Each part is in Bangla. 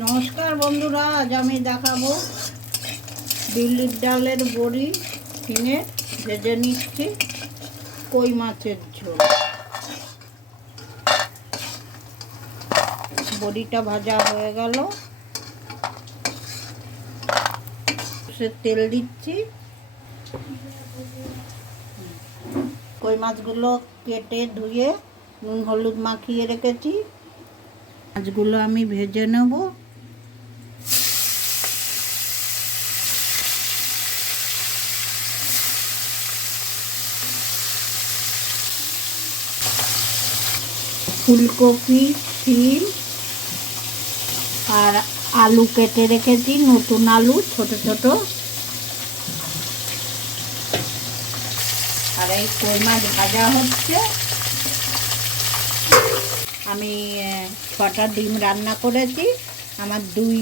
নমস্কার বন্ধুরা, আজ আমি দেখাবো বিউলির ডালের বড়ি কিনে ভেজে নিচ্ছি। কই মাছের ঝোল। বড়িটা ভাজা হয়ে গেল, তেল দিচ্ছি। কই মাছগুলো কেটে ধুয়ে নুন হলুদ মাখিয়ে রেখেছি। মাছগুলো আমি ভেজে নেব। ফুলকপি, শিম আর আলু কেটে রেখেছি, নতুন আলু ছোট ছোট। আর এই কই মাছ ভাজা হচ্ছে। আমি 6টা ডিম রান্না করেছি আমার 2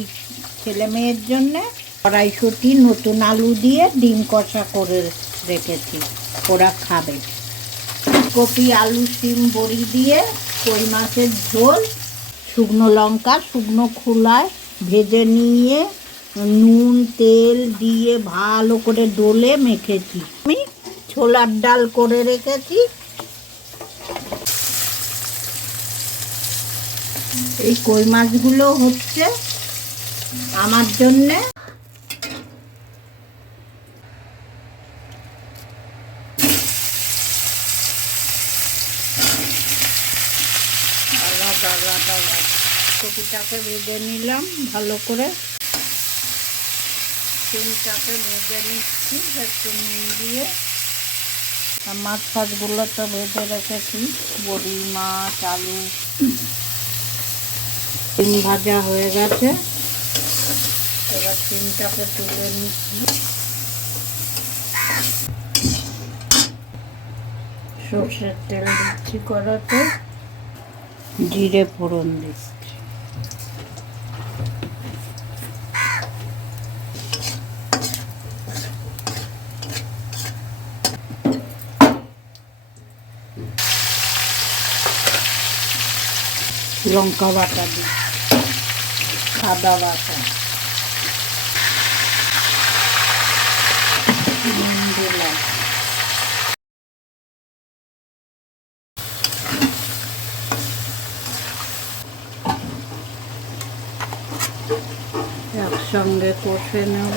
ছেলে মেয়ের জন্যে। কড়াইশুঁটি, নতুন আলু দিয়ে ডিম কষা করে রেখেছি, ওরা খাবে। কপি, আলু, শিম, বড়ি দিয়ে কই মাছের ঝোল। শুকনো লঙ্কা শুকনো খোলায় ভেজে নিয়ে নুন তেল দিয়ে ভালো করে ডলে মেখেছি। আমি ছোলার ডাল করে রেখেছি। এই কই মাছগুলো হচ্ছে আমার জন্যে। কপিটাকে ভেজে নিলাম ভালো করে। শিমটাকে ভেজে নিচ্ছি একটু নুন দিয়ে। মাছ ফাছগুলো তো ভেজে রেখেছি, বড়ি, মাছ, আলু। ডিম ভাজা হয়ে গেছে, এবার ডিমটাকে তুলে নিচ্ছি। সর্ষের তেল দিচ্ছি কড়াতে, জিরে ফোড়ন দিচ্ছি। লঙ্কা বাটা দিই, আদা বাটা দিলাম। একসঙ্গে কষে নেব।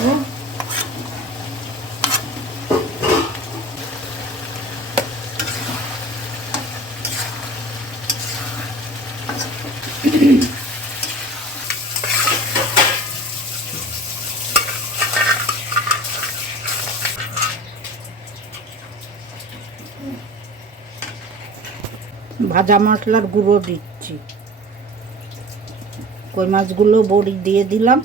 ভাজা মশলার গুঁড়ো দিচ্ছি। কই মাছগুলো বড়ি দিয়ে দিলাম।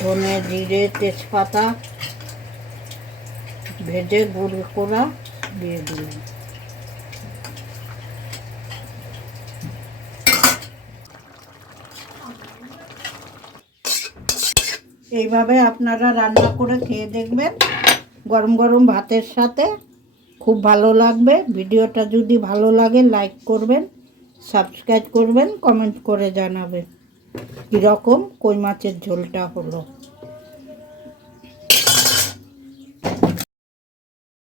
ধনে, জিরে, তেজপাতা ভেজে গুঁড়ো করা দিয়ে দিলাম। এইভাবে আপনারা রান্না করে খেয়ে দেখবেন, গরম গরম ভাতের সাথে খুব ভালো লাগবে। ভিডিওটা যদি ভালো লাগে লাইক করবেন, সাবস্ক্রাইব করবেন, কমেন্ট করে জানাবেন কীরকম কই মাছের ঝোলটা হলো।